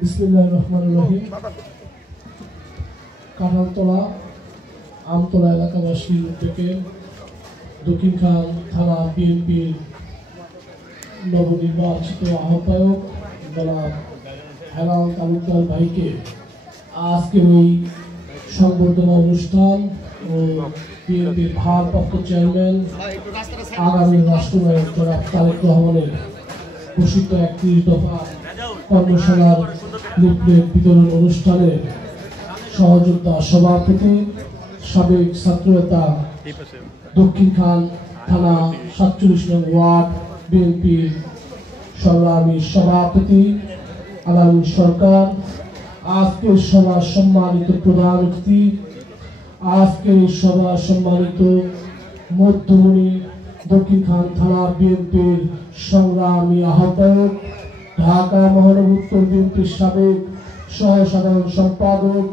বিসমিল্লাহির রহমানির রহিম। কাঁঠালতলা আমতলা এলাকাবাসীর উদ্যোগে দক্ষিণখান থানা বিএনপির নবনির্বাচিত আহ্বায়ক জনাব হেলাল তালুকদার ভাইকে আজকের এই সংবর্ধনা অনুষ্ঠান ও বিএনপির ভারপ্রাপ্ত চেয়ারম্যান আগামী রাষ্ট্রনায়ক জনাব তারেক রহমানের ঘোষিত 31 দফা কর্মশালার লিফলেট বিতরণ অনুষ্ঠানে সহযোদ্ধা সভাপতি সাবেক ছাত্রনেতা দক্ষিণখান থানা 47 নং ওয়ার্ড বিএনপির সংগ্রামী সভাপতি আলামিন সরকার, আজকের সভা সম্মানিত প্রধান অতিথি, আজকের সভা সম্মানিত মধ্যমণি দক্ষিণখান থানা বিএনপির সংগ্রামী আহ্বায়ক, ঢাকা মহানগর উত্তর বিএনপির সাবেক সহ সাধারণ সম্পাদক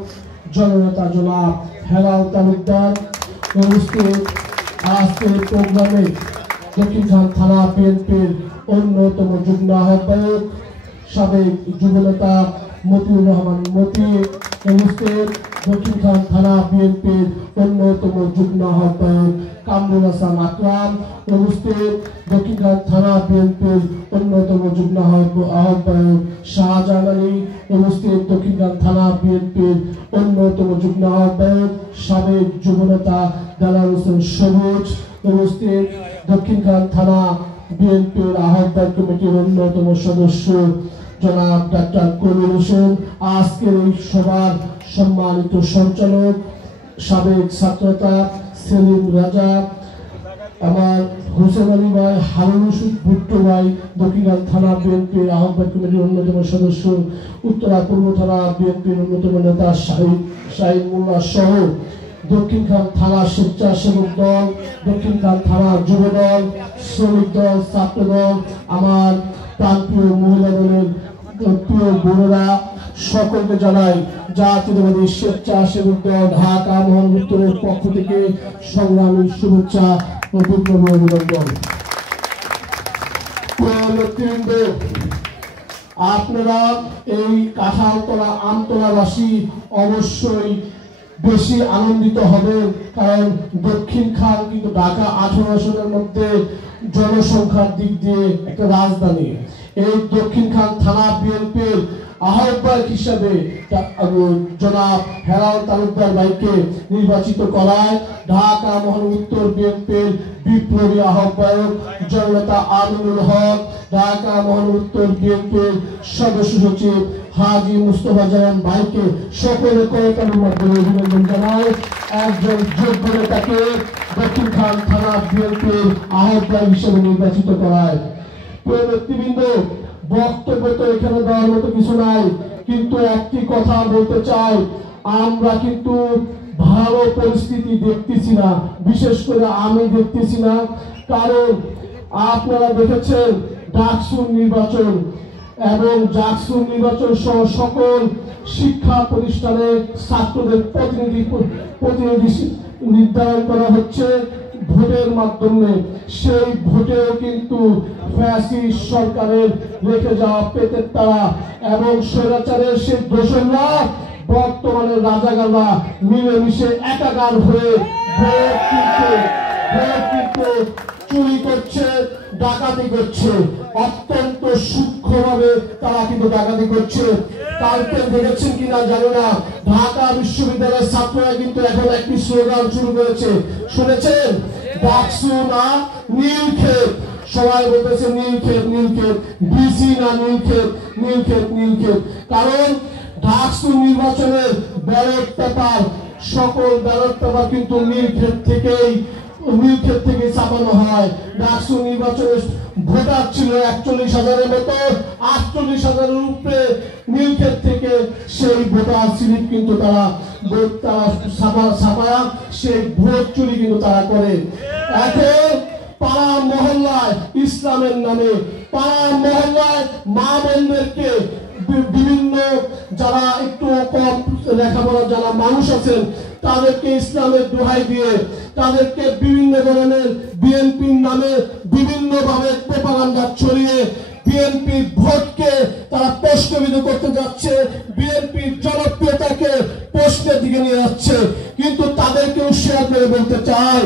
জননেতা জনাব হেলাল তালুকদার উপস্থিত। আজকের প্রোগ্রামে দক্ষিণখান থানা বিএনপির অন্যতম যুগ্ম আহ্বায়ক সাবেক যুবনেতা মতিউর রহমান মতি উপস্থিত। দক্ষিণখান থানা বিএনপির অন্যতম যুগ্ম আহ্বায়ক কামরুল হাসান আকরাম উপস্থিত। দক্ষিণখান থানা বিএনপির অন্যতম যুগ্ম আহ্বায়ক শাহজাহান আলী উপস্থিত। দক্ষিণখান থানা বিএনপির অন্যতম যুগ্ম আহ্বায়ক সাবেক যুবনেতা দেলার হোসেন সবুজ উপস্থিত। দক্ষিণখান থানা বিএনপির আহ্বায়ক কমিটির অন্যতম সদস্য জনাব ডাক্তার কবির হোসেন, আজকের এই সভার সম্মানিত সঞ্চালক সাবেক ছাত্রনেতা সেলিম রাজা, আমার হোসেন আলী ভাই, হারুন রশিদ ভুট্টো ভাই, দক্ষিণখান থানা বিএনপির আহ্বায়ক কমিটির অন্যতম সদস্য, উত্তরা পূর্ব থানা বিএনপির অন্যতম নেতা শাহিদ মোল্লা সহ দক্ষিণখান থানা স্বেচ্ছাসেবক দল, দক্ষিণখান থানা যুব দল, শ্রমিক দল, ছাত্র দল, আমার প্রান্তীয় মহিলা দলের প্রিয় বোনেরা, সকলকে জানাই জাতীয়তাবাদী স্বেচ্ছাসেবক দল ঢাকা মহানগর উত্তরের পক্ষ থেকে সংগ্রামী শুভেচ্ছা ও বিপ্লবী অভিনন্দন। আপনারা এই কাঁঠালতলা আমতলাবাসী অবশ্যই বেশি আনন্দিত হবেন, কারণ দক্ষিণখান কিন্তু ঢাকা 18 আসনের মধ্যে জনসংখ্যার দিক দিয়ে একটা রাজধানী। এই দক্ষিণখান থানা বিএনপির আহ্বায়ক হিসাবে জনাব হেলাল তালুকদার ভাইকে নির্বাচিত করায় ঢাকা মহানগর উত্তর বিএনপির বিপ্লবী আহ্বায়ক জননেতা আমিনুল হক, ঢাকা মহানগর উত্তর বিএনপির সদস্য সচিব হাজী মুস্তফা জামান ভাইকে সকলে করতালির মাধ্যমে অভিনন্দন জানায়। একজন যোগ্য নেতাকে দক্ষিণখান থানা বিএনপির আহ্বায়ক হিসেবে নির্বাচিত করায়। ব্যক্তিবৃন্দ, বক্তব্য তো এখানে দেওয়ার মতো কিছু নাই, কিন্তু একটি কথা বলতে চাই, আমরা কিন্তু ভালো পরিস্থিতি দেখতেছি না, বিশেষ করে আমি দেখতেছি না। কারণ আপনারা দেখেছেন ডাকসু নির্বাচন এবং ডাকসু নির্বাচন সহ সকল শিক্ষা প্রতিষ্ঠানে ছাত্রদের প্রতিনিধি নির্ধারণ করা হচ্ছে ভোটের মাধ্যমে। সেই ভোটেও কিন্তু ফ্যাসিস্ট সরকারের রেখে যাওয়া পেটের তারা এবং স্বৈরাচারের সেই দোসররা বর্তমানে রাজাগাররা মিলেমিশে একাকার হয়ে ভোট চুরি করছে, ডাকাতি করছে, অত্যন্ত সূক্ষ্মভাবে তারা কিন্তু ডাকাতি করছে। কালকে দেখেছেন কিনা জানি না, ঢাকা বিশ্ববিদ্যালয়ের ছাত্ররা কিন্তু এখন একটি স্লোগান শুরু করেছে, শুনেছেন? ডাকসু না নীলক্ষেত। সবাই বলতেছে নীলক্ষেত নীলক্ষেত, ডিসি না নীলক্ষেত নীলক্ষেত নীলক্ষেত। কারণ ডাকসু নির্বাচনের ব্যালট পেপার, সকল ব্যালট পেপার কিন্তু নীলক্ষেত থেকেই ছাপানো হয়। ডাকসু নির্বাচনের ভোটার ছিল 41,000-এর মতো, 48,000-এর উপরে নীলক্ষেত থেকে সেই ভোটার স্লিপ কিন্তু তারা ছাপায়া সেই ভোট চুরি কিন্তু তারা করে। এখন পাড়া মহল্লায় ইসলামের নামে, পাড়া মহল্লায় মা বোনদেরকে বিভিন্ন যারা একটু কম লেখাপড়া যারা মানুষ আছেন তাদেরকে ইসলামের দোহাই দিয়ে তাদেরকে বিভিন্ন ধরনের বিএনপির নামে বিভিন্ন ভাবে প্রোপাগান্ডা ছড়িয়ে বিএনপি ভোটকে তারা প্রশ্নবিদ্ধ করতে যাচ্ছে, বিএনপির জনপ্রিয়তাকে প্রশ্নের দিকে নিয়ে যাচ্ছে। কিন্তু তাদেরকেও শেয়ার করে বলতে চাই,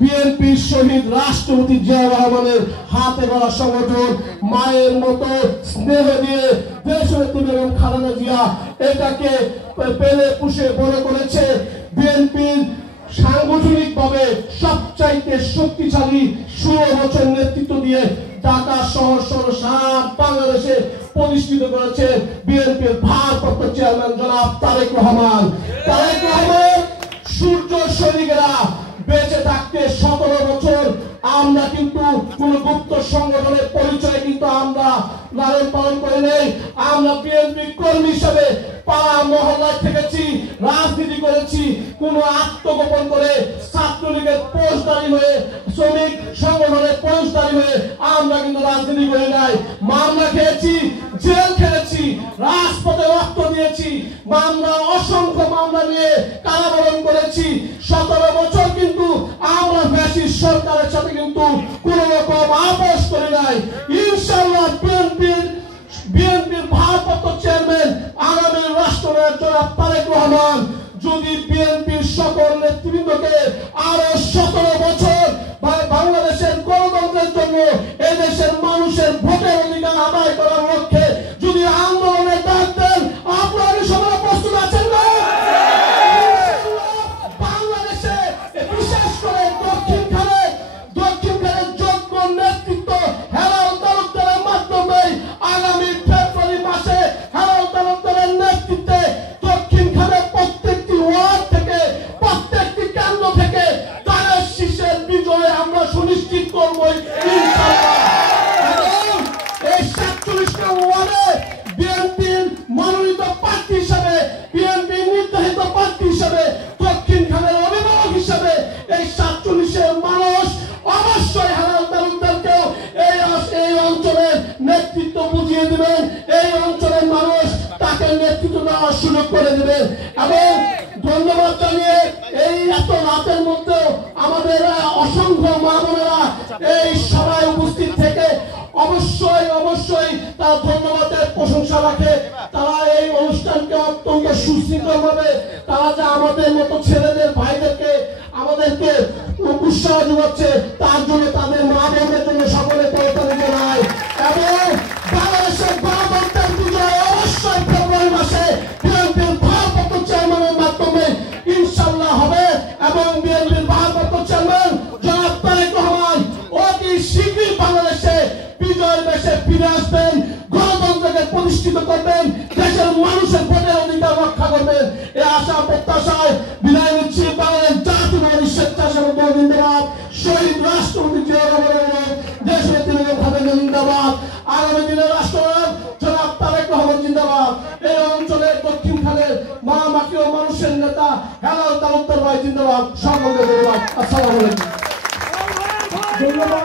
বিএনপির শহীদ রাষ্ট্রপতি জিয়া রহমানের হাতে গড়া সংগঠন, মায়ের মতো স্নেহ দিয়ে দেশনেত্রী বেগম খালেদা জিয়া এটাকে পেলে পুষে বড় করেছে। বিএনপির সাংগঠনিকভাবে সবচাইতে শক্তিশালী 16 বছর নেতৃত্ব দিয়ে ঢাকা শহর সহ সারা বাংলাদেশে প্রতিষ্ঠিত করেছে বিএনপির ভারপ্রাপ্ত চেয়ারম্যান জনাব তারেক রহমান। তারেক রহমান সূর্য সৈনিকেরা বেঁচে থাকতে 17 বছর আমরা কিন্তু কোন গুপ্ত সংগঠনের পরিচয় কিন্তু আমরা লালন পালন করে নেই। আমরা বিএনপি কর্মী হিসাবে পাড়া মহল্লায় থেকেছি, রাজনীতি করেছি। কোন আত্মগোপন করে ছাত্রলীগের পোস্টদারি হয়ে, শ্রমিক সংগঠনের পোস্টদারি হয়ে আমরা কিন্তু রাজনীতি করে নাই। মামলা খেয়েছি, জেল খেয়েছি, রাজপথে রক্ত দিয়েছি, মামলা অসংখ্য মামলা নিয়ে কারাবরণ করেছি। 17 বছর কিন্তু আমরা ফ্যাসিস্ট সরকারের সাথে কিন্তু কোন রকম আপোষ করে নাই। ইনশাআল্লাহ বিএনপির ভারপ্রাপ্ত চেয়ারম্যান আগামী রাষ্ট্রনায়ক জনাব তারেক রহমান যদি বিএনপির সকল নেতৃবৃন্দকে আরো 17 বছর বাংলাদেশের গণতন্ত্রের জন্য এদেশের মানুষের ভোটের অধিকার আদায় করার লক্ষ্যে যদি আন্দোলনের ডাক দেন, আপনারা সবাই প্রস্তুত আছেন না? বাংলাদেশে বিশেষ করে দক্ষিণখানের যোগ্য নেতৃত্ব হেলাল তালুকদারের মাধ্যমে আগামী ফেব্রুয়ারি মাসে হেলাল তালুকদারের নেতৃত্বে দক্ষিণখানের প্রত্যেকটি ওয়ার্ড থেকে, প্রত্যেকটি কেন্দ্র থেকে তাদের শীর্ষের বিজয় আমরা সুনিশ্চিত করব ইনশাআল্লাহ। এবং এই 47টা ওয়ার্ডে বিএনপির মনোনীত প্রার্থী হিসাবে, বিএনপির নির্ধারিত প্রার্থী হিসাবে, দক্ষিণখানের অভিভাবক হিসাবে এই 47-এর মানুষ অবশ্যই হেলাল তালুকদারকেও এই অঞ্চলের নেতৃত্ব বুঝিয়ে দিবেন। এই অঞ্চলের মানুষ তাকে নেতৃত্ব দেওয়ার সুযোগ করে দেবেন। এবং ধন্যবাদ জানিয়ে এই এত রাতের মধ্যে আমাদের অসংখ্য মা বোনেরা এই সভায় উপস্থিত থেকে অবশ্যই তার ধন্যবাদের প্রশংসা রাখে। তারা এই অনুষ্ঠানকে অত্যন্ত সুশৃঙ্খল ভাবে তারা যে আমাদের মতো ছেলেদের ভাইদেরকে আমাদেরকে উৎসাহ যোগাচ্ছে, তার জন্য তাদের মা বোনদের জন্য সকলে করতালি জানায়। এবং বাংলাদেশের গণতন্ত্রের বিজয় অবশ্যই ফেব্রুয়ারি মাসে বিএনপির ভারপ্রাপ্ত চেয়ারম্যানের মাধ্যমে ইনশাআল্লাহ হবে। এবং বিএনপির ভারপ্রাপ্ত চেয়ারম্যান জনাব তারেক রহমান অতি শীঘ্রই বাংলাদেশে বিজয়ের বেশে ফিরে আসবেন, গণতন্ত্রকে প্রতিষ্ঠিত করবেন, দেশের মানুষের ভোটের অধিকার রক্ষা করবেন। এই আশা প্রত্যাশায় বিদায় নিচ্ছি। বাংলাদেশ জাতীয়তাবাদী স্বেচ্ছাসেবক দল জিন্দাবাদ, শহীদ রাষ্ট্রপতি জিয়া রহমান, দেশনেত্রী বেগম খালেদা জিন্দাবাদ, আগামী দিনের রাষ্ট্রনায়ক জনাব তারেক রহমান জিন্দাবাদ। এই অঞ্চলের দক্ষিণখানের মা মাটি ও মানুষের নেতা হেলাল তালুকদার ভাই জিন্দাবাদ। সকলকে ধন্যবাদ। আসসালামু আলাইকুম। ধন্যবাদ।